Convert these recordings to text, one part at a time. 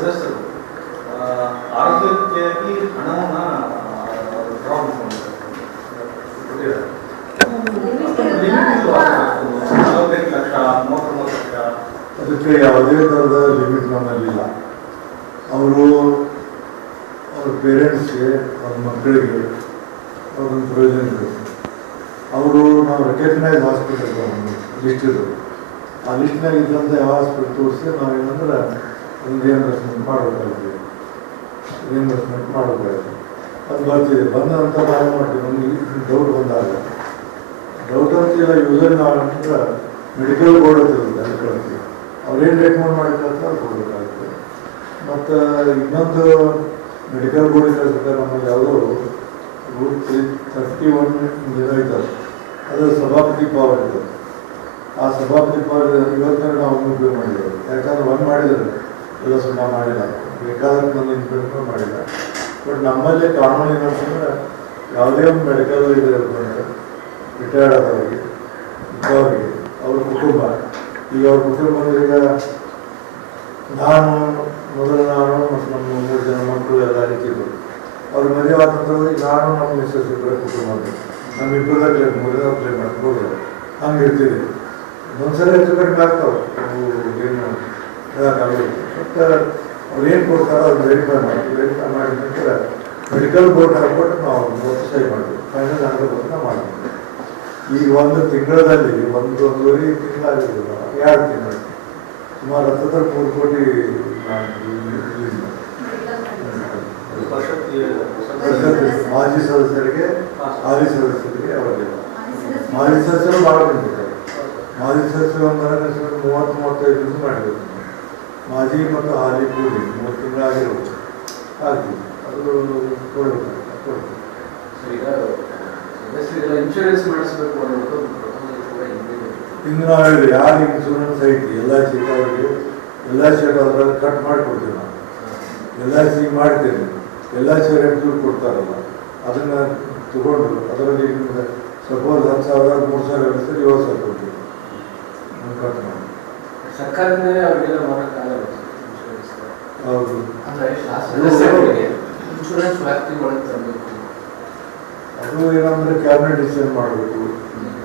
ಸದಸ್ಯರು ಆರೋಗ್ಯಕ್ಕಾಗಿ ಹಣವನ್ನು ಡ್ರಾ ಮಾಡಿಕೊಂಡಿದ್ದಾರೆ. 45 ಲಕ್ಷ 39 ಲಕ್ಷ ಅದಕ್ಕೆ ಯಾವುದೇ ಥರದ ಲಿಮಿಟ್ ನಮ್ಮಲ್ಲಿಲ್ಲ. ಅವರು ಅವ್ರ ಪೇರೆಂಟ್ಸ್ಗೆ ಅವ್ರ ಮಕ್ಕಳಿಗೆ ಅವ್ರೊಂದು ಪ್ರಯೋಜನ ಬೇಕು. ಅವರು ನಾವು ರೆಕಗ್ನೈಸ್ ಹಾಸ್ಪಿಟಲ್ ಲಿಸ್ಟ್ ಇರೋದು, ಆ ಲಿಸ್ಟ್ನಾಗ ಇದ್ದಂಥ ಯಾವ ಹಾಸ್ಪಿಟಲ್ ತೋರಿಸಿ ನಾವೇನಂದ್ರೆ ಒಂದು ರಿಯಂಬರ್ಸ್ಮೆಂಟ್ ಮಾಡಬೇಕಾಗ್ತದೆ. ಅದು ಬರ್ತಿದೆ. ಬಂದಂತ ನಾವು ಮಾಡ್ತೀವಿ. ನಮಗೆ ಡೌಟ್ ಬಂದಾಗ ಡೌಟ್ ಅಂತಿಲ್ಲ, ಯೂಸರ್ ನಾವಂದ್ರೆ ಮೆಡಿಕಲ್ ಬೋರ್ಡ್ ಅಂತ ಇರುತ್ತೆ, ಅಲ್ಲಿ ಕಳಿಸ್ತೀವಿ. ಅವ್ರೇನು ರೆಕಮೆಂಡ್ ಮಾಡಿರ್ತಾರೆ ಅದು ಕೊಡಬೇಕಾಗುತ್ತೆ. ಮತ್ತು ಇನ್ನೊಂದು ಮೆಡಿಕಲ್ ಬೋರ್ಡ್ ಕಳಿಸ್ತಾರೆ. ನಮ್ಮಲ್ಲಿ ಯಾವುದೋ ರೂಟ್ 31 ಐತದೆ, ಅದು ಸಭಾಪತಿ ಪವರ್ ಇರ್ತದೆ. ಆ ಸಭಾಪತಿ ಪವರ್ ಇವತ್ತಿನ ನಾವು ಉಪಯೋಗ ಮಾಡಿದ್ದೇವೆ. ಯಾಕಂದ್ರೆ ಒಂದು ಮಾಡಿದರೆ ಎಲ್ಲ ಸುಮ್ಮನೆ ಮಾಡಿಲ್ಲ, ಬೇಕಾದ್ರೆ ನಾನು ಇಂಪ್ಲಿಮೆಂಟ್ ಮಾಡಿಲ್ಲ. ಬಟ್ ನಮ್ಮಲ್ಲಿ ಕಾನೂನು ಏನಂತಂದ್ರೆ ಯಾವುದೇ ಒಂದು ಮೆಡಿಕಲ್ ಇದೆ ಅಂತಂದರೆ ರಿಟೈರ್ಡ್ ಆದವರಿಗೆ ಅವರಿಗೆ ಅವ್ರ ಕುಟುಂಬ, ಈಗ ಅವ್ರ ಕುಟುಂಬದವರಿಗೆ ನಾನು ಮತ್ತು ನಮ್ಮ 3 ಜನ ಮಕ್ಕಳು ಎಲ್ಲ ಇರ್ತಿದ್ರು. ಅವ್ರ ಮದುವೆ ಆದಂಥವ್ರಿಗೆ ನಾನು ನಮ್ಮ ಮಿಸ್ಸಸ್ ಇಬ್ಬರ ಕುಟುಂಬ ನಮ್ಮಿಬ್ಬರ ಕ್ಲೇಮ್ 3 ಕ್ಲೇಮ್ ಮಾಡ್ಕೊಂಡು ಹಂಗೆ ಇರ್ತೀವಿ. ಒಂದ್ಸಲ ಹೆಚ್ಚು ಕಡಿಮೆ ಆಗ್ತಾವೆ, ಏನು ಹೇಳೋಕ್ಕಾಗಲ್ಲ. ಬಟ್ ಅವ್ರು ಏನು ಕೊಡ್ತಾರೋ ಅವ್ರು ವೆರಿಫೈ ಮಾಡಿದ ನಂತರ ಮೆಡಿಕಲ್ ಬೋರ್ಡ್ ಹಾಕ್ಬಿಟ್ಟು ನಾವು 30 ಸಹಿ ಮಾಡ್ತೀವಿ. ಫೈನಲ್ ಆಗಬೇಕು ಮಾಡ್ತೀವಿ. ಈಗ ಒಂದು ತಿಂಗಳಲ್ಲಿ ಒಂದೂವರೆ ತಿಂಗಳಾಗಿರ್ಬೋದು, 2 ತಿಂಗಳು ಸುಮಾರು 3 ಕೋಟಿ ಮಾಜಿ ಸದಸ್ಯರಿಗೆ ಹಾಲಿ ಸದಸ್ಯರಿಗೆ ಅವರಿಗೆ ಮಾಜಿ ಸದಸ್ಯರು ಭಾಳ ಬಂದಿದ್ದಾರೆ. ಮಾಜಿ ಸದಸ್ಯರು ಒಂದು 30-35 ದಿವಸ ಮಾಡಿದ್ರು. ಮಾಜಿ ಮತ್ತು ಹಾಲಿ ಕೂಡಿ 3 ತಿಂಗಳಾಗಿರ್ಬೋದು ಆಗ್ತೀವಿ. ಅದು ಕೊಡಬೇಕು. ಇನ್ಶೂರೆನ್ಸ್ ಮಾಡಿಸ್ಬೇಕು ಅನ್ನೋದು ಇನ್ನು ನಾವು ಹೇಳಿದ್ವಿ, ಯಾರು ಇನ್ಶೂರೆನ್ಸ್ ಐತಿ LIC ಅವರಿಗೆ LIC ಅದ್ರಲ್ಲಿ ಕಟ್ ಮಾಡಿಕೊಡ್ತೀವಿ. ನಾವು LIC ಮಾಡ್ತೇವೆ. LIC ರೆಂಟ್ಗಳು ಕೊಡ್ತಾರಲ್ಲ, ಅದನ್ನು ತಗೊಂಡು ಅದರಲ್ಲಿ ಸಪೋಸ್ 10,000 3,000 ಇರುತ್ತೆ, 7,000 ಕೊಡ್ತೀವಿ. ಕಟ್ ಮಾಡಿ ಸರ್ಕಾರದಿಂದಲೇ ಅವರಿಗೆಲ್ಲ ಮಾಡೋಕ್ಕಾಗಲ್ಲ. ಹೌದು, ಇನ್ಶೂರೆನ್ಸ್ ವ್ಯಾಪ್ತಿ ಒಳಗೆ ತರಬೇಕು. ಅದು ಏನಂದ್ರೆ ಕ್ಯಾಬಿನೆಟ್ ಡಿಸಿಷನ್ ಮಾಡಬೇಕು.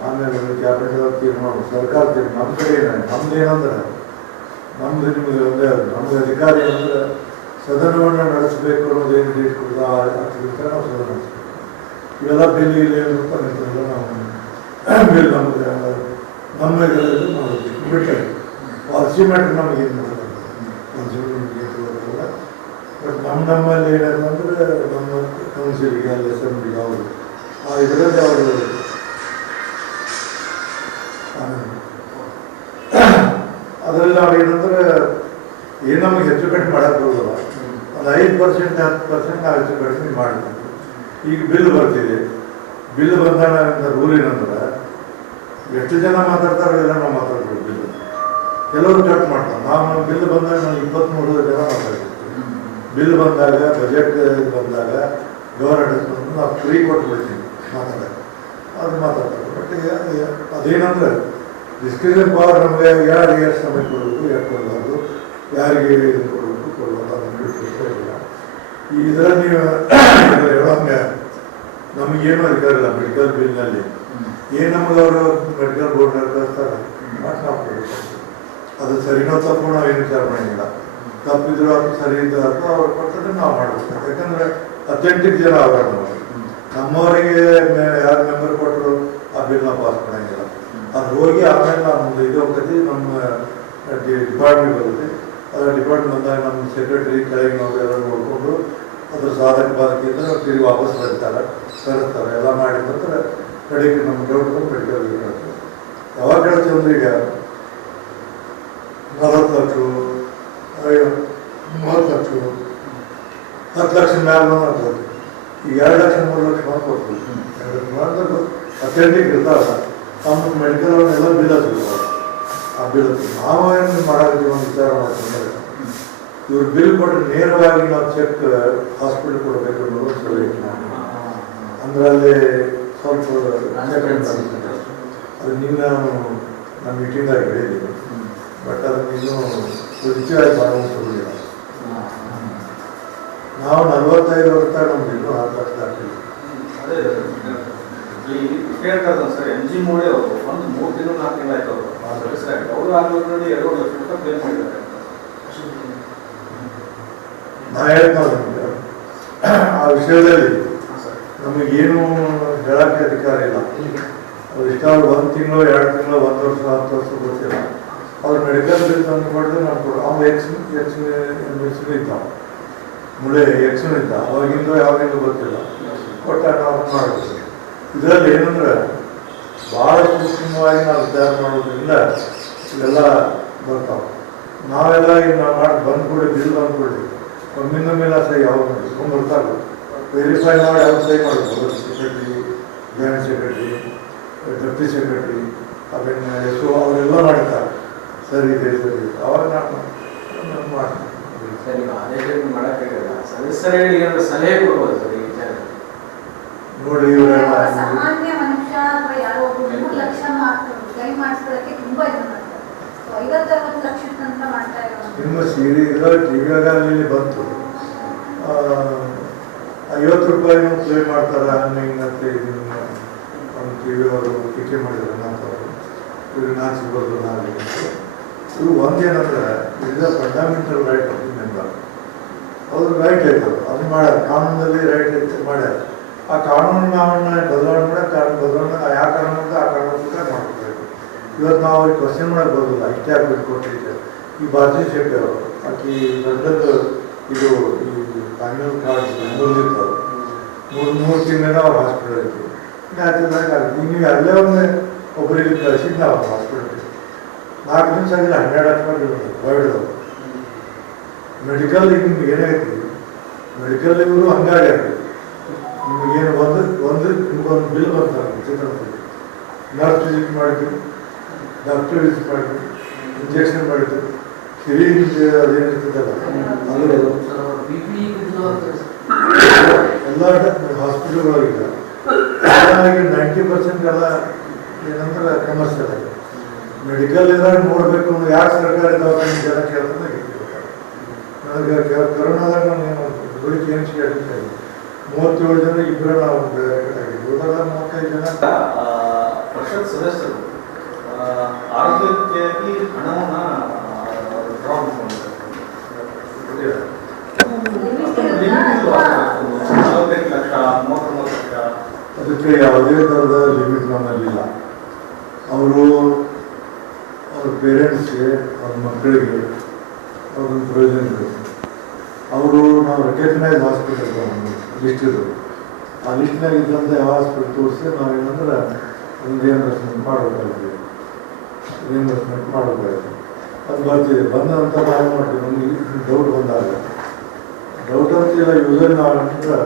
ಆಮೇಲೆ ಕ್ಯಾಬಿನೆಟ್ ತೀರ್ಮಾನ, ಸರ್ಕಾರ ತೀರ್ಮಾನ. ನಮ್ಮ ಕಡೆ ನಮ್ದು ಏನಂದ್ರೆ ನಮ್ದು ನಿಮಗೆ ಒಂದೇ ನಮ್ದು ಅಧಿಕಾರಿ ಅಂದ್ರೆ ಸದನವನ್ನು ನಡೆಸಬೇಕು ಅನ್ನೋದೇನು ಡೇಟ್ ಕೊಡ್ತಾ ಆಗ್ತಿರುತ್ತೆ, ನಾವು ಸದನ ನಡೆಸ್ಬೇಕು. ಇವೆಲ್ಲ ಬಿಲ್ ಇಲ್ಲ ಅಂತ ನಿಂತೆಲ್ಲ ನಾವು ಬಿಲ್ ನಮಗೆ ನಮ್ಮ ಇದರಲ್ಲಿ ನಾವು ಬಿಟ್ಟೆ ಪಾಲಿಸಿ ಮ್ಯಾಟ್ರ್ ನಮಗೇನು ಮಾಡೋದು, ಬಟ್ ನಮ್ಮಲ್ಲಿ ಏನಂತಂದ್ರೆ ನಮ್ಮ ಕೌನ್ಸಿಲಿಗೆ ಅಲ್ಲಿ ಅಸೆಂಬ್ಲಿಗೆ ಅವರು ಆ ಇದರಲ್ಲಿ ಅವರು ಅದರಲ್ಲಿ ನಾವು ಏನಂದ್ರೆ ಏನು ನಮಗೆ ಹೆಚ್ಚು ಕಡಿಮೆ ಮಾಡೋಕ್ಕೆ ಹೋಗಲ್ಲ. ಒಂದು 5% 10% ನಾವು ಹೆಚ್ಚು ಕಡಿಮೆ ಮಾಡಬೇಕು. ಈಗ ಬಿಲ್ ಬರ್ತಿದೆ. ಬಿಲ್ ಬಂದಾಗ ರೂಲ್ ಏನಂದ್ರೆ ಎಷ್ಟು ಜನ ಮಾತಾಡ್ತಾರೋ ಎಲ್ಲ ನಾವು ಮಾತಾಡ್ಬೋದು. ಬಿಲ್ ಕೆಲವರು ಕಟ್ ಮಾಡ್ತಾರೆ. ನಾವು ಬಿಲ್ ಬಂದಾಗ ನಾವು 23 ಜನ ಮಾತಾಡ್ತೀವಿ. ಬಿಲ್ ಬಂದಾಗ ಬಜೆಟ್ ಬಂದಾಗ ಗವರ್ನೆಂಟ್ ನಾವು ಫ್ರೀ ಕೊಟ್ಬಿಡ್ತೀವಿ ಮಾತಾಡೋಕ್ಕೆ, ಅದು ಮಾತಾಡ್ತಾರೆ. ಬಟ್ ಅದೇನಂದ್ರೆ ಡಿಸ್ಕಷನ್ ಪವರ್ ನಮಗೆ ಯಾರಿಗೆ ಎಷ್ಟು ಸಮಯ ಕೊಡಬೇಕು, ಎಷ್ಟು ಕೊಡಬಾರ್ದು, ಯಾರಿಗೆ ಇದು ಕೊಡಬೇಕು ಕೊಡಬಾರ್ದು ಅದನ್ನು ಇಲ್ಲ. ಈ ಇದರಲ್ಲಿ ನೀವು ಹೇಳೋಂಗೆ ನಮಗೇನು ಅಧಿಕಾರ ಇಲ್ಲ. ಮೆಡಿಕಲ್ ಬಿಲ್ನಲ್ಲಿ ಏನು ನಮಗೆ ಅವರು ಮೆಡಿಕಲ್ ಬೋರ್ಡ್ನಲ್ಲಿ ಕಳಿಸ್ತಾರೆ ಮಾತಾಡ್ಕೊಡ್ಬೇಕು. ಅದು ಸರಿನೋ ತಪ್ಪು ನಾವು ಏನು ವಿಚಾರ ಮಾಡೋಂಗಿಲ್ಲ. ತಪ್ಪಿದ್ರು ಅದು ಸರಿ ಇದ್ದು ಅಥವಾ ಅವ್ರು ಕೊಟ್ಟರೆ ನಾವು ಮಾಡಬೇಕು. ಯಾಕಂದರೆ ಅಥೆಂಟಿಕ್ ಜನ ಅವರ ನಮ್ಮವರಿಗೆ ಯಾರು ಮೆಂಬರ್ ಕೊಟ್ಟರು ಆ ಬಿಲ್ನ ಪಾಸ್ ಮಾಡೋಂಗಿಲ್ಲ. ಅದು ಹೋಗಿ ಆಮೇಲೆ ನಮ್ಮದು ಇದು ಹೋಗ್ತೈತಿ, ನಮ್ಮ ಡಿಪಾರ್ಟ್ಮೆಂಟ್ ಬರುತ್ತೆ. ಅದರ ಡಿಪಾರ್ಟ್ಮೆಂಟ್ ಬಂದಾಗ ನಮ್ಮ ಸೆಕ್ರೆಟರಿ ಕೆಳಗೆ ನಾವು ಎಲ್ಲ ನೋಡಿಕೊಂಡು ಅದ್ರ ಸಾಧಕ ಬಾಧಕಿಂದ ತಿರುಗಿ ವಾಪಸ್ ತರ್ತಾರೆ ಎಲ್ಲ ಮಾಡಿದ ನಂತರ ಕಡೆಗೆ ನಮ್ಮ ಡೌಟ್ ಮೆಡಿಕಲ್ ಹೇಳ್ತಾರೆ. ಯಾವಾಗ ಹೇಳ್ತೀವಿ ಅಂದ್ರೆ ಈಗ 40 ಲಕ್ಷ 30 ಲಕ್ಷ 10 ಲಕ್ಷ ಮ್ಯಾಲೆ ಆಗ್ತದೆ. ಈಗ 2 ಲಕ್ಷ 3 ಲಕ್ಷ ಮಾತ್ರ ಕೊಡ್ತೀವಿ. 2 ಲಕ್ಷ ಅಥೆಂಟಿಕ್ ಇರ್ತಾವಲ್ಲ ನಮ್ಮ ಮೆಡಿಕಲ್ ಎಲ್ಲ ಬಿಲ್ ಹಚ್ಚಿರ್ತಾರೆ. ಆ ಬಿಲ್ ನಾವು ಏನು ಮಾಡೋದಕ್ಕೆ ಒಂದು ವಿಚಾರ ಮಾಡ್ಕೊಂಡ್ರೆ ಇವ್ರು ಬಿಲ್ ಕೊಟ್ಟರೆ ನೇರವಾಗಿ ನಾವು ಚೆಕ್ ಹಾಸ್ಪಿಟಲ್ ಕೊಡಬೇಕು ಅನ್ನೋದು ಒಂದು ಸಲಹೆ. ಅಂದ್ರೆ ಅಲ್ಲಿ ಸ್ವಲ್ಪ ಅದು ನಿನ್ನ ನಮ್ಮ ಮೀಟಿಂಗಾಗಿ ಹೇಳಿದ್ದೀವಿ. ಬಟ್ ಅದನ್ನು ಇನ್ನೂ ರುಚಿಯಾಗಿ ಮಾಡೋದು ನಾವು 45 ವರ್ಷ ನಮ್ದು ಇನ್ನೂ 10 ಲಕ್ಷ ದಾಟಿಲ್ಲ. ಅದೇ ಈ ಕೇಳ್ತಾರೆ ಸರ್ ಎಂ ಜಿ ಮೋಡಿ ಅವರು ಒಂದು 3 ತಿಂಗಳು 4 ತಿಂಗಳು ಆಯ್ತು ಅವರು ಸದಸ್ಯರಾಗಿ ಅವರು ಆಲ್ರೆಡಿ 2 ಲಕ್ಷ ರೂಪಾಯಿ ಕ್ಲೇಮ್ ಮಾಡಿದ್ದಾರೆ. ನಾ ಹೇಳ್ತಾರೆ ನಿಮಗೆ ಆ ವಿಷಯದಲ್ಲಿ ನಮಗೇನು ಹೇಳಕ್ಕೆ ಅಧಿಕಾರ ಇಲ್ಲ. ಅವ್ರು ಇಷ್ಟ ಅವ್ರು 1 ತಿಂಗಳು 2 ತಿಂಗಳು 1 ವರ್ಷ 10 ವರ್ಷ ಗೊತ್ತಿಲ್ಲ. ಅವ್ರು ಮೆಡಿಕಲ್ ಬಿಲ್ ತಂದು ಮಾಡಿದ್ರೆ ನಾವು ಕೊಡು. ಅವ್ನು ಎಕ್ಸ್ನು ಇದ್ದ, ಮುಳೆ ಎಕ್ಸ್ನು ಇದ್ದ, ಅವಾಗಿಂದ ಯಾವಾಗಿಂದ ಗೊತ್ತಿಲ್ಲ. ಒಟ್ಟು ನಾವು ಮಾಡಬೇಕು. ಇದರಲ್ಲಿ ಏನಂದ್ರೆ ಭಾಳ ಸೂಕ್ಷ್ಮವಾಗಿ ನಾವು ವಿಚಾರ ಮಾಡೋದ್ರಿಂದ ಇವೆಲ್ಲ ಬರ್ತಾವೆ. ನಾವೆಲ್ಲ ಈಗ ನಾವು ಮಾಡಿ ಬಂದ್ಕೊಡಿ ಬಿಲ್ ಬಂದ್ಕೊಡಿ ಒಮ್ಮಿಂದ ಮೇಲೆ ಸಹಿ ಯಾವಾಗ ಇಸ್ಕೊಂಡು ಬರ್ತಾರೆ, ವೆರಿಫೈ ಮಾಡಿ ಅವ್ರು ಸಹಿ ಮಾಡ್ಬೋದು. Secretary, joint secretary, deputy secretary, ಆಮೇಲೆ ಎಷ್ಟು ಅವರೆಲ್ಲ ಮಾಡ್ತಾರೆ. ಸರಿ ಇದೆ ಸರಿ ಇದೆ ಅವಾಗ ನಾನು ಮಾಡ್ತೀನಿ. ಸರ್ ನೀವು ಆದೇಶವನ್ನು ಮಾಡೋಕ್ಕಾಗಲ್ಲ, ಸದಸ್ಯರಿಗೆ ಸಲಹೆ ಕೊಡ್ಬೋದು ಸರ್ ಈ ವಿಚಾರ. ನೋಡಿ ಸಾಮಾನ್ಯ ಮನುಷ್ಯ ಅಥವಾ ಯಾರೋ ಒಬ್ರು 3 ಲಕ್ಷ ಕ್ಲೈಮ್ ಮಾಡಿಸ್ಕೊಳ್ಳೋಕೆ ತುಂಬಾ ಇದು ಮಾಡ್ತಾರೆ. 50-60 ಲಕ್ಷ ತನಕ ಮಾಡ್ತಾ ಇರೋದು ನಿಮ್ಮ ಸೀರೀಸ್ ಟಿವಿಯಾಗ ಅಲ್ಲಿ ಬಂತು 50 ರೂಪಾಯಿನೂ ಕ್ಲೇಮ್ ಮಾಡ್ತಾರೆ. ಹಿಂಗಂತೆ ಒಂದು ಟಿವಿ ಅವರು ಟೀಕೆ ಮಾಡಿದ್ದಾರೆ ನಾಲ್ಕವರು ಇವ್ರಿಗೆ ನಾನು ಸಿಗೋದು ನಾನು ಇವು ಒಂದೇನಂದ್ರೆ is a fundamental right of the member. ಅವ್ರು ರೈಟ್ ಆಯ್ತದೆ ಅದು ಮಾಡ್ಯಾರ, ಕಾನೂನಲ್ಲಿ ರೈಟ್ ಐತೆ ಮಾಡ್ಯಾರ. ಆ ಕಾನೂನು ನಾವನ್ನ ಬದಲಾವಣೆ ಮಾಡೋ ಕಾನೂನು ಬದಲಾವಣೆ ಯಾವ ಕಾನೂನು ಅಂತ ಆ ಕಾನೂನು ಪ್ರಕಾರ ಮಾಡ್ಕೋಬೇಕು. ಇವತ್ತು ನಾವು ಅವ್ರಿಗೆ ಕ್ವಶನ್ ಮಾಡೋಕೆ ಬರೋದಿಲ್ಲ. ಇಷ್ಟೇ ಆಗ್ಬೇಕು ಕೊಟ್ಟಿದ್ದೆ ಈ ಭಾರತೀಯ ಶೆಟ್ಟಿ ಅವರು ಆಕಿ ದೊಡ್ಡದು ಇದು ಈ ಫೈನಲ್ ಕಾರ್ಡ್ ಬಂದಿರ್ತಾರೆ 3 ತಿಂಗಳ ಅವ್ರು ಹಾಸ್ಪಿಟಲ್ ಇತ್ತು. ಆಯ್ತದಾಗ ನೀವು ಅಲ್ಲೇ ಒಮ್ಮೆ ಒಬ್ಬರಿಗೆ ಕಳಿಸಿದ್ದು ನಾವು ಹಾಸ್ಪಿಟಲ್ಗೆ 4 ನಿಮಿಷ ಆಗಿಲ್ಲ 12 ಹಾಸ್ಪಿಟಲ್ ಹೊರಡ್ದು ಮೆಡಿಕಲ್ ನಿಮ್ಗೆ ಏನಾಗೈತಿ ಮೆಡಿಕಲ್ ಇವರು ಹಂಗಾಗ್ಯಾರ. ನಿಮಗೇನು ನಿಮ್ಗೊಂದು ಬಿಲ್ ಬರ್ತಾರೆ ಚಿತ್ರದಲ್ಲಿ ನರ್ಸ್ ವಿಸಿಟ್ ಮಾಡಿದ್ವಿ, ಡಾಕ್ಟರ್ ವಿಸಿಟ್ ಮಾಡಿದ್ವಿ, ಇಂಜೆಕ್ಷನ್ ಮಾಡಿದ್ವಿ, ಸಿರಿಂಜ್ ಅದೇನಿರ್ತದಲ್ಲ ಅದು ಎಲ್ಲ ಹಾಸ್ಪಿಟಲ್ಗಳಾಗಿಲ್ಲ. 90% ಎಲ್ಲ ಏನಂದ್ರೆ ಕಮರ್ಷಿಯಲ್ ಆಗಿದೆ. ಮೆಡಿಕಲ್ ಇದ್ರಾಗ ನೋಡಬೇಕು ಅಂದ್ರೆ ಯಾರು ಸರ್ಕಾರಿ ದವಾಖಾನೆ ಜನ ಕೇಳ್ತದೆ. ನನಗೆ ಕರೋನಾದಾಗ ನಾನು ಗುಳಿಗೆ ಏನು ಕೇಳಿದ್ದೆ 37 ಜನ ಇಬ್ಬರು ನಾವು ಉಳಿದಲ್ಲ 35 ಜನ ಪರಿಷತ್ ಸದಸ್ಯರು ಆರೋಗ್ಯಕ್ಕಾಗಿ ಹಣವನ್ನು ಡ್ರಾ ಮಾಡ್ಕೊಂಡಿದ್ದಾರೆ. ಅದಕ್ಕೆ ಯಾವುದೇ ಥರದ ಲಿಮಿಟ್ ನಮ್ಮಲ್ಲಿಲ್ಲ. ಅವರು ಅವ್ರ ಪೇರೆಂಟ್ಸ್ಗೆ ಅವ್ರ ಮಕ್ಕಳಿಗೆ ಅವ್ರೊಂದು ಪ್ರಯೋಜನ ಇರುತ್ತೆ. ಅವರು ನಾವು ರೆಕಗ್ನೈಸ್ ಹಾಸ್ಪಿಟಲ್ ಲಿಸ್ಟ್ ಇದು ಆ ಲಿಸ್ಟ್ನಾಗ ಇದ್ದಂಥ ಯಾವ ಹಾಸ್ಪಿಟಲ್ ತೋರಿಸಿ ನಾವೇನಂದ್ರೆ ಒಂದು ರಿಯಂಬರ್ಸ್ಮೆಂಟ್ ಮಾಡಬೇಕಾಗಿದೆ. ಅದು ಬರ್ತಿದೆ. ಬಂದಂತ ನಾವು ಮಾಡ್ತೀವಿ. ನಮಗೆ ಡೌಟ್ ಬಂದಾಗ ಡೌಟ್ ಅಂತಿಲ್ಲ ಯೂಸಲ್ಲಿ ನಾವು ಅಂದ್ರೆ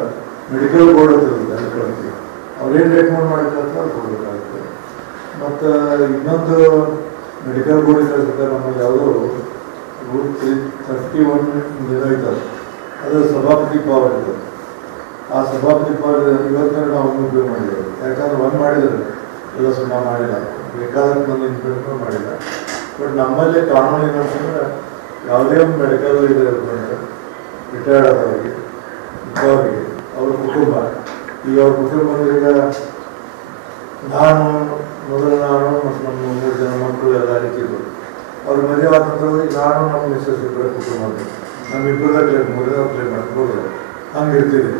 ಮೆಡಿಕಲ್ ಬೋರ್ಡ್ ಅಂತಿರುತ್ತೆ ಅಲ್ಲಿ ಕಳಿಸ್ತೀವಿ. ಅವ್ರೇನು ರೆಕಮೆಂಡ್ ಮಾಡಿರ್ತಾರೆ ಅದು ಕೊಡಬೇಕಾಗುತ್ತೆ. ಮತ್ತು ಇನ್ನೊಂದು ಮೆಡಿಕಲ್ ಬೋರ್ಡ್ ಕಳಿಸ್ಬೇಕಾದ್ರೆ ನಮ್ಮಲ್ಲಿ ಯಾವುದೋ ರೂಲ್ 31 ಐತದೆ ಅದು ಸಭಾಪತಿ ಪವರ್ ಇರ್ತದೆ. ಆ ಸಭಾಪತಿ ಪವರ್ ಇವತ್ತಿನ ನಾವು ಉಪಯೋಗ ಮಾಡಿದ್ದೇವೆ. ಯಾಕಂದ್ರೆ ಒಂದು ಮಾಡಿದರೆ ಎಲ್ಲ ಸುಮ್ಮನೆ ಮಾಡಿಲ್ಲ, ಬೇಕಾದ್ರೆ ಬಂದು ಇಂಪ್ಲಿಮೆಂಟ್ ಮಾಡಿಲ್ಲ. ಬಟ್ ನಮ್ಮಲ್ಲಿ ಕಾನೂನು ಏನಂತಂದ್ರೆ ಯಾವುದೇ ಒಂದು ಮೆಡಿಕಲ್ ಇದು ಇರ್ತಂದ್ರೆ ರಿಟೈರ್ಡ್ ಆದವರಿಗೆ ಇದ್ದವರಿಗೆ ಅವ್ರ ಕುಟುಂಬ ಈಗ ಅವ್ರ ಕುಟುಂಬ ಈಗ ನಾನು ಮತ್ತು ನಮ್ಮ 3 ಜನ ಮಕ್ಕಳು ಎಲ್ಲ ಇರ್ತಿದ್ರು. ಅವ್ರ ಮದುವೆ ಆದಂಥವ್ರು ನಾನು ನಮ್ಮ ಮಿಸ್ಸಸ್ ಇಬ್ಬರ ಕುಟುಂಬ ನಮ್ಮಿಬ್ಬರ ಕ್ಲೇಮ್ 3 ಕ್ಲೇಮ್ ಮಾಡ್ಬೋದು. ಹಂಗೆ ಇರ್ತೀವಿ.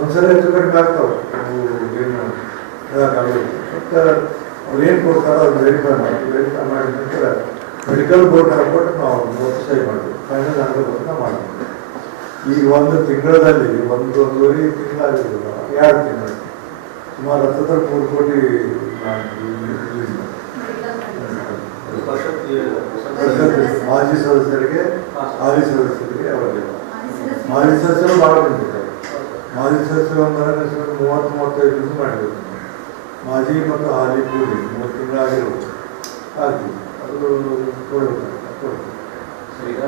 ಒಂದ್ಸಲ ಹೆಚ್ಚು ಕಡಿಮೆ ಆಗ್ತಾವೆ. ಅವು ಏನು ಹೇಳೋಕ್ಕಾಗಲ್ಲ. ಬಟ್ ಅವ್ರು ಏನು ಕೊಡ್ತಾರೋ ಅದು ವೆರಿಫೈ ಮಾಡಿದ ನಂತರ ಮೆಡಿಕಲ್ ಬೋರ್ಡ್ ಹಾಕ್ಬಿಟ್ಟು ನಾವು 30 ಸಹಿ ಮಾಡ್ತೀವಿ. ಫೈನಲ್ ಆಗಬೇಕು ಮಾಡ್ತೀವಿ. ಈಗ 1 ತಿಂಗಳಲ್ಲಿ 1.5 ತಿಂಗಳಾಗಿರ್ಬೋದು, 2 ತಿಂಗಳು ಸುಮಾರು 3 ಕೋಟಿ ಮಾಜಿ ಸದಸ್ಯರಿಗೆ ಹಾಲಿ ಸದಸ್ಯರಿಗೆ ಅವರಿಗೆ ಮಾಜಿ ಸದಸ್ಯರು ಭಾಳ ಬಂದಿದ್ದಾರೆ. ಮಾಜಿ ಸದಸ್ಯರು ಅಂದರೆ 30-35 ದಿವಸ ಮಾಡಿದ್ರು. ಮಾಜಿ ಮತ್ತು ಹಾಲಿ ಕೂಡಿ 3 ತಿಂಗಳಾಗಿರ್ಬೋದು ಆಗ್ತೀವಿ. ಅದು ಕೊಡಬೇಕು. ಈಗ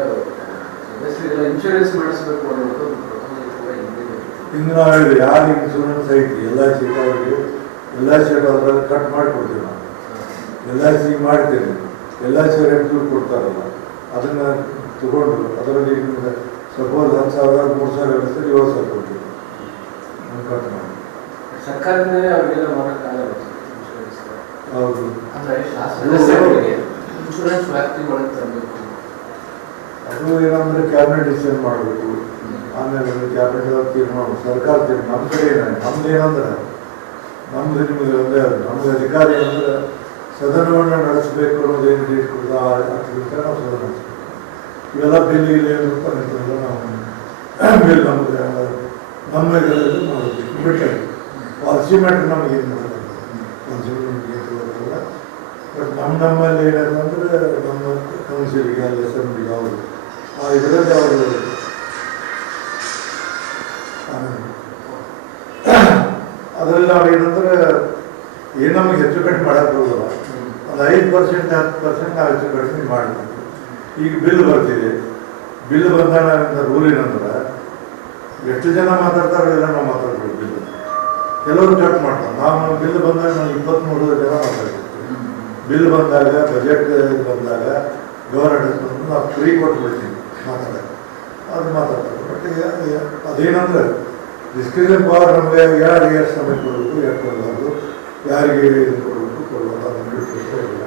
ಸದಸ್ಯರಿಗೆಲ್ಲ ಇನ್ಶೂರೆನ್ಸ್ ಮಾಡಿಸ್ಬೇಕು ಅನ್ನೋದು ಇನ್ನು ನಾವು ಹೇಳಿದ್ವಿ ಯಾರು ಇನ್ಶೂರೆನ್ಸ್ ಐತಿ LIC ಅವರಿಗೆ LIC ಅದ್ರಲ್ಲಿ ಕಟ್ ಮಾಡಿಕೊಡ್ತೀವಿ. ನಾವು LIC ಮಾಡ್ತೇವೆ. LIC ರೇಟ್ ಕೊಡ್ತಾರಲ್ಲ ಅದನ್ನು ತಗೊಂಡು ಅದರಲ್ಲಿ ಸಪೋಸ್ 10,000 3,000 ಇರ್ತದೆ 7,000 ಕೊಡ್ತೀವಿ ಕಟ್ ಮಾಡಿ. ಸರ್ಕಾರದಿಂದಲೇ ಅವರಿಗೆಲ್ಲ ಮಾಡೋಕ್ಕಾಗಲ್ಲ. ಹೌದು, ಅಂದರೆ ಸದಸ್ಯರಿಗೆ ಇನ್ಶೂರೆನ್ಸ್ ವ್ಯಾಪ್ತಿ ಒಳಗೆ ತರಬೇಕು. ಅದು ಏನಂದ್ರೆ ಕ್ಯಾಬಿನೆಟ್ ಡಿಸಿಷನ್ ಮಾಡಬೇಕು. ಆಮೇಲೆ ಕ್ಯಾಬಿನೆಟ್ ತೀರ್ಮಾನ ಸರ್ಕಾರ ತೀರ್ಮಾನ. ನಮ್ಮ ಕಡೆ ನಮ್ದು ಏನಂದ್ರೆ ನಮ್ದು ನಿಮಗೆ ಒಂದೇ ನಮ್ಗೆ ಅಧಿಕಾರಿ ಅಂದ್ರೆ ಸದನವನ್ನು ನಡೆಸಬೇಕು ಅನ್ನೋದೇನು ಡೇಟ್ ಕೊಡ್ತಾ ಆಗ್ತಿರುತ್ತೆ ನಾವು ಸದನ ನಡೆಸಬೇಕು. ಇವೆಲ್ಲ ಬಿಲ್ ಇಲ್ಲ ರೂಪಾಯಿ ನಿಂತೆಲ್ಲ ನಾವು ಬಿಲ್ ನಮ್ಗೆ ನಮ್ಮ ಇದರಲ್ಲಿ ಮಾಡಬೇಕು ಬಿಟ್ಟರೆ ಪಾಲಿಸಿಮೆಂಟ್ ನಮಗೆ ಏನು ಮಾಡೋದು ಪಾಲಿಸಿಮೆಂಟ್ ನಮಗೆ ಏನು ಬರೋಲ್ಲ. ಬಟ್ ನಮ್ಮಲ್ಲಿ ಏನಾದ್ರು ಅಂದರೆ ನಮ್ಮ ಕೌನ್ಸಿಲಿಗೆ ಅಲ್ಲಿ ಅಸೆಂಬ್ಲಿಗೆ ಅವರು ಆ ಇದರಲ್ಲಿ ಅವರು ಅದರಲ್ಲಿ ನಾವು ಏನಂದ್ರೆ ಏನು ನಮಗೆ ಹೆಚ್ಚು ಕಡಿಮೆ ಮಾಡೋಕ್ಕೆ ಬರೋಲ್ಲ. ಒಂದು 5% 10% ನಾವು ಹೆಚ್ಚು ಕಡಿಮೆ ಮಾಡಬೇಕು. ಈಗ ಬಿಲ್ ಬರ್ತಿದೆ. ಬಿಲ್ ಬಂದಾಗ ರೂಲ್ ಏನಂದ್ರೆ ಎಷ್ಟು ಜನ ಮಾತಾಡ್ತಾರೋ ಎಲ್ಲ ನಾವು ಮಾತಾಡ್ಬೇಕು. ಬಿಲ್ ಕೆಲವರು ಕಟ್ ಮಾಡ್ತಾರೆ. ನಾವು ಬಿಲ್ ಬಂದಾಗ ನಾವು 23 ಜನ ಮಾತಾಡ್ತೀವಿ. ಬಿಲ್ ಬಂದಾಗ ಬಜೆಟ್ ಬಂದಾಗ ಗವರ್ನೆನ್ಸ್ ಬಂದು ನಾವು ಫ್ರೀ ಕೊಟ್ಬಿಡ್ತೀವಿ ಮಾತಾಡೋಕ್ಕೆ. ಅದು ಮಾತಾಡ್ತಾರೆ. ಬಟ್ ಅದೇನಂದ್ರೆ ಡಿಸ್ಕಷನ್ ಪವರ್ ನಮಗೆ ಯಾರಿಗೆ ಎಷ್ಟು ಸಮಯ ಕೊಡಬೇಕು ಯಾಕೆ ಕೊಡಬಾರ್ದು, ಯಾರಿಗೆ ಇದು ಕೊಡಬೇಕು ಕೊಡಬಾರ್ದು ಅದನ್ನು ಇಲ್ಲ.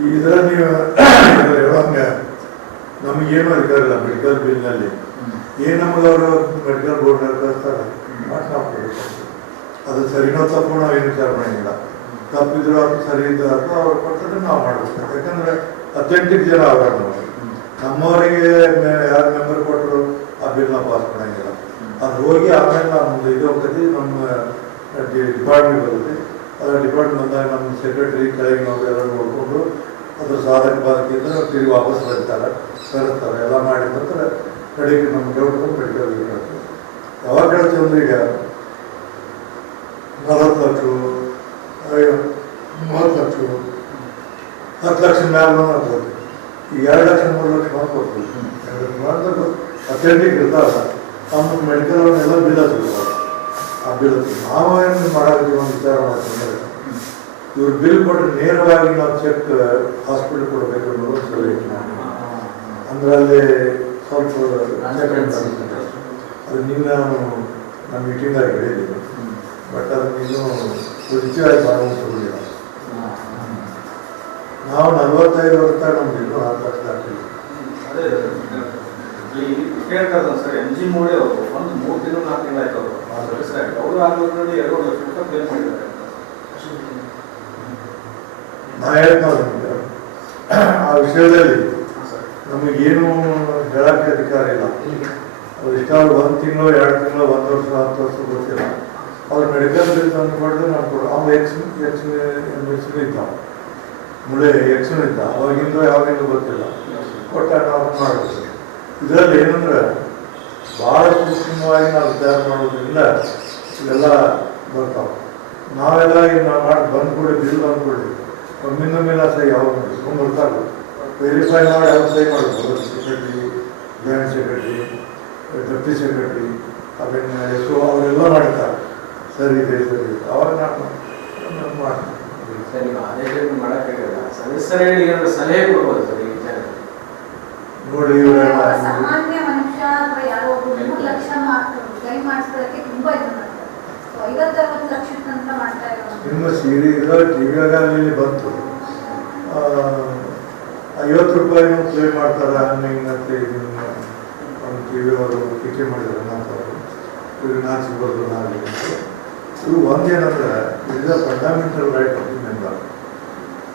ಈ ಇದರಲ್ಲಿ ನೀವು ಹೇಳೋಂಗೆ ನಮಗೇನು ಅಧಿಕಾರ ಇಲ್ಲ. ಮೆಡಿಕಲ್ ಬಿಲ್ನಲ್ಲಿ ಏನು ನಮಗೆ ಅವರು ಮೆಡಿಕಲ್ ಬೋರ್ಡ್ನಲ್ಲಿ ಕಳಿಸ್ತಾರೆ ನಾವು ಕೊಡಬೇಕು. ಅದು ಸರಿನೋ ತಪ್ಪು ನಾವು ಏನು ವಿಚಾರ ಮಾಡೋಂಗಿಲ್ಲ. ತಪ್ಪಿದ್ರು ಅದು ಸರಿ ಇದ್ರು ಅದು ಅವ್ರು ಕೊಡ್ತಾರೆ ನಾವು ಮಾಡಬೇಕು. ಯಾಕಂದರೆ ಅಥೆಂಟಿಕ್ ಜನ ಅವರ ನಮ್ಮವರಿಗೆ ಯಾರು ಮೆಂಬರ್ ಕೊಟ್ಟರು ಆ ಬಿಲ್ನ ಪಾಸ್ ಮಾಡೋಂಗಿಲ್ಲ. ಅದು ಹೋಗಿ ಆಮೇಲೆ ನಮ್ಮದು ಇದು ಹೋಗ್ತದೆ, ನಮ್ಮ ಡಿಪಾರ್ಟ್ಮೆಂಟ್ ಬರುತ್ತೆ. ಅದರ ಡಿಪಾರ್ಟ್ಮೆಂಟ್ ಬಂದಾಗ ನಮ್ಮ ಸೆಕ್ರೆಟರಿ ಕೆಳಗೆ ನಾವು ಎಲ್ಲ ನೋಡಿಕೊಂಡು ಅದ್ರ ಸಾಧಕ ಬಾಧಕಿಂದ ತಿರುಗಿ ವಾಪಸ್ ಬರ್ತಾರೆ, ತರಿಸ್ತಾರೆ. ಎಲ್ಲ ಮಾಡಿದ ನಂತರ ಕಡೆಗೆ ನಮ್ಮ ಗೌರ್ಮೆಂಟ್ ಮೆಡಿಕಲ್ ಕೇಳ್ತೀವಿ. ಯಾವಾಗ ಕೇಳ್ತೀವಿ ಅಂದ್ರೆ ಈಗ 40 ಲಕ್ಷ 30 ಲಕ್ಷ 10 ಲಕ್ಷ ಮ್ಯಾಲೆ ಮಾಡ್ಬೋದು. ಈಗ 2 ಲಕ್ಷ 3 ಲಕ್ಷ ಮಾಡ್ಕೊಡ್ತೀವಿ. 2 ಲಕ್ಷ ಮಾಡಿದ್ರೆ ಅಥೆಂಟಿಕ್ ಇರ್ತಾರಲ್ಲ ನಮ್ಮ ಮೆಡಿಕಲ್ ಎಲ್ಲ ಬಿಲ್ ಹಚ್ಚಿರ್ತಾರೆ. ಆ ಬಿಲ್ ನಾವು ಏನು ಮಾಡೋದು ಒಂದು ವಿಚಾರ ಮಾಡ್ತೀವಿ. ಇವ್ರು ಬಿಲ್ ಕೊಟ್ಟರೆ ನೇರವಾಗಿ ನಾವು ಚೆಕ್ ಹಾಸ್ಪಿಟಲ್ ಕೊಡಬೇಕು ಅನ್ನೋದು ಸಲಹೆ. ಅಂದ್ರೆ ಅಲ್ಲಿ ಸ್ವಲ್ಪ ಅದು ನೀವು ನಾನು ನಮ್ಮ ಮೀಟಿಂಗಾಗಿ ಹೇಳಿದ್ದೀನಿ. ಬಟ್ ಅದನ್ನ ಇನ್ನೂ ರುಚಿಯಾಗಿ ಮಾಡುವಂಥದ್ದಿಲ್ಲ. ನಾವು 45 ವರ್ಷ ನಮ್ಗೆ ಇನ್ನೂ 10 ಲಕ್ಷ ಆಗ್ತಿಲ್ಲ. ಅದೇ ಕೇಳ್ತಾರೆ ಸರ್. MG ಮೋಡಿ ಅವರು ಒಂದು 3 ತಿಂಗಳು 4 ತಿಂಗಳು ಆಯ್ತು ಅವರು ಆ ಸದಸ್ಯರಾಗಿ ಅವರು ಆಗಲು ನೋಡಿ 2 ಲಕ್ಷ ರೂಪಾಯಿ ಕ್ಲೇಮ್ ಮಾಡಿದ್ದಾರೆ. ನಾ ಹೇಳ್ತಾರೆ ನಿಮಗೆ ಆ ವಿಷಯದಲ್ಲಿ ನಮಗೇನು ಹೇಳಕ್ಕೆ ಅಧಿಕಾರ ಇಲ್ಲ. ಅವ್ರು ಇಷ್ಟಾದ್ರು 1 ತಿಂಗಳು 2 ತಿಂಗಳು 1 ವರ್ಷ 10 ವರ್ಷ ಗೊತ್ತಿಲ್ಲ. ಅವ್ರು ಮೆಡಿಕಲ್ ಬಿಲ್ ತಂದು ಕೊಡೋದು ನಾವು ಕೊಡೋದು. ಅವ್ನು ಎಕ್ಸ್ನು ಇದ್ದ, ಮುಳೆ ಎಕ್ಸ್ನು ಇದ್ದ. ಅವಾಗಿಂದ ಯಾವಾಗಿಂದ ಗೊತ್ತಿಲ್ಲ. ಕೊಟ್ಟ ನಾವು ಮಾಡಬೇಕು. ಇದರಲ್ಲಿ ಏನಂದ್ರೆ ಭಾಳ ಸೂಕ್ಷ್ಮವಾಗಿ ನಾವು ವಿಚಾರ ಮಾಡೋದ್ರಿಂದ ಇವೆಲ್ಲ ಬರ್ತಾವೆ. ನಾವೆಲ್ಲ ಈಗ ನಾವು ಮಾಡಿ ಬಂದ್ಕೊಡಿ ಬಿಲ್ ಬಂದ್ಕೊಡಿ ಒಮ್ಮಿಂದ ಮೇಲೆ ಸಹಿ ಯಾವಾಗ ಮಾಡ್ಕೊಂಡು ಬರ್ತಾರೆ. ವೆರಿಫೈ ಮಾಡಿ ಅವ್ರು ಸಹಿ ಮಾಡಬೇಕು. Secretary, joint secretary, deputy secretary, ಆಮೇಲೆ ಎಸ್ ಅವರೆಲ್ಲ ಮಾಡ್ತಾರೆ. ಸರಿ ಇದೆ ಸರಿ ಅವಾಗ ನಾನು ಮಾಡ್ತೀನಿ. ಸರಿ, ಆದೇಶ ಮಾಡೋಕ್ಕಾಗಲ್ಲ. ಸದಸ್ಯರಿಗೆ ಸಲಹೆ ಕೊಡ್ಬೋದು ಸರ್ ಈ ವಿಚಾರ. ನೋಡಿ ಸಾಮಾನ್ಯ ಮನುಷ್ಯ ಅಥವಾ ಯಾರೋ ಒಬ್ಬರು 3 ಲಕ್ಷ ಕ್ಲೈಮ್ ಮಾಡಿಸ್ಕೊಳ್ಳೋಕ್ಕೆ ತುಂಬಾ ಇದು ಮಾಡ್ತಾರೆ. 50-60 ಲಕ್ಷ ತನಕ ಮಾಡ್ತಾ ಇರೋದು ನಿಮ್ಮ ಸೀರೆ ಇದ್ರಲ್ಲಿ ಟಿವಿಯಾಗಲ್ಲಿ ಬಂತು. 50 ರೂಪಾಯಿ ಕ್ಲೇಮ್ ಮಾಡ್ತಾರೆ. ಹಂಗಂತೆ ಇದನ್ನ ಒಂದು ಟಿವಿ ಅವರು ಟೀಕೆ ಮಾಡಿದ್ರು ಮಾತಾಡೋರು. ಇವ್ರಿಗೆ ನಾಚಿಬಾರ್ದು ನಾಳೆ. ಇವು ಒಂದೇನಂದ್ರೆ ಇದು fundamental right of the member.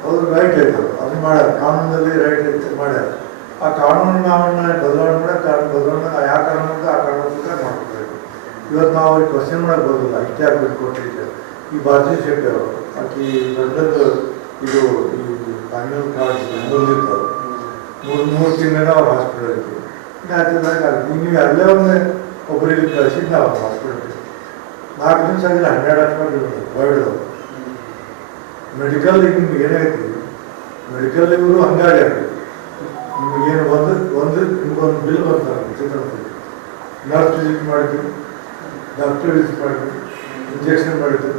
ಅವ್ರು ರೈಟ್ ಐತರು ಅದು ಮಾಡ್ಯಾರ. ಕಾನೂನಲ್ಲಿ ರೈಟ್ ಐತೆ ಮಾಡ್ಯಾರ. ಆ ಕಾನೂನು ನಾವನ್ನ ಬದಲಾವಣೆ ಮಾಡಕ್ಕೆ ಬದಲಾವಣೆ ಯಾವ ಕಾನೂನು ಅಂತ ಆ ಕಾನೂನು ಪ್ರಕಾರ ಮಾಡ್ಕೋಬೇಕು. ಇವತ್ತು ನಾವು ಅವ್ರಿಗೆ ಕ್ವಶನ್ ಮಾಡಕ್ಕೆ ಬರೋದಿಲ್ಲ. ಇಷ್ಟೇ ಆಗಬೇಕು ಕೊಟ್ಟಿದ್ದೆ. ಈ ಭಾರತೀಯ ಶೆಟ್ಟಿ ಅವರು ಆಕಿ ದೊಡ್ಡದು ಇದು ಈ ಫೈನಲ್ ಕಾರ್ಡ್ ಬಂದಿರ್ತಾರೆ. 3 ತಿಂಗಳ ಅವ್ರ ಹಾಸ್ಪಿಟಲ್ ಇತ್ತು. ನ್ಯಾಚುರಲ್ ಆಗಿ ನೀವು ಅಲ್ಲೇ ಒಂದು ಒಬ್ಬರಿಗೆ ಕಳಿಸಿದ್ದು ನಾವು ಹಾಸ್ಪಿಟಲ್ಗೆ 4 ದಿವಸ ಆಗಿಲ್ಲ 12 ಲಕ್ಷ ಕೋವಿಡ್. ಮೆಡಿಕಲ್ ಈಗ ನಿಮ್ಗೆ ಏನಾಗೈತಿ, ಮೆಡಿಕಲ್ ಇವರು ಹಂಗಾಗಿ ನಿಮಗೇನು ನಿಮ್ಗೊಂದು ಬಿಲ್ ಬರ್ತಾರೆ. ಚಿತ್ರಪತಿ ನರ್ಸ್ ವಿಸಿಟ್ ಮಾಡಿದ್ರು, ಡಾಕ್ಟರ್ ವಿಸಿಟ್ ಮಾಡಿದ್ರು, ಇಂಜೆಕ್ಷನ್ ಮಾಡಿದ್ರು,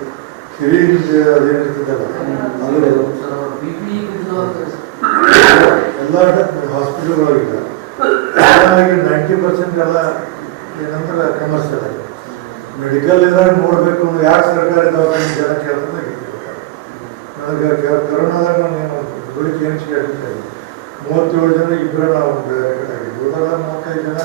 ಸಿರಿಂಜ್ ಅದೇನಿರ್ತದಲ್ಲ ಅದು ಎಲ್ಲ ಹಾಸ್ಪಿಟಲ್ಗಳಾಗಿದ್ದ 90% ಎಲ್ಲ ಏನಂದ್ರೆ ಕಮರ್ಷಿಯಲ್ ಆಗಿದೆ. ಮೆಡಿಕಲ್ ಇದ್ರಾಗ ನೋಡಬೇಕು ಅಂದ್ರೆ ಯಾಕೆ ಸರ್ಕಾರಿ ದವಾಖಾನೆ ಜನ ಕೇಳ್ತಾರೆ. ನನಗೆ ಕರೋನಾದಾಗ ನಾನು ಗುಳಿಗೆ ಏನು ಕೇಳಿದ್ದೆ 37 ಜನ ಇಬ್ಬರು ನಾವು ಆಗಿದ್ವಿ. ಉಳಿದೆಲ್ಲ 35 ಜನ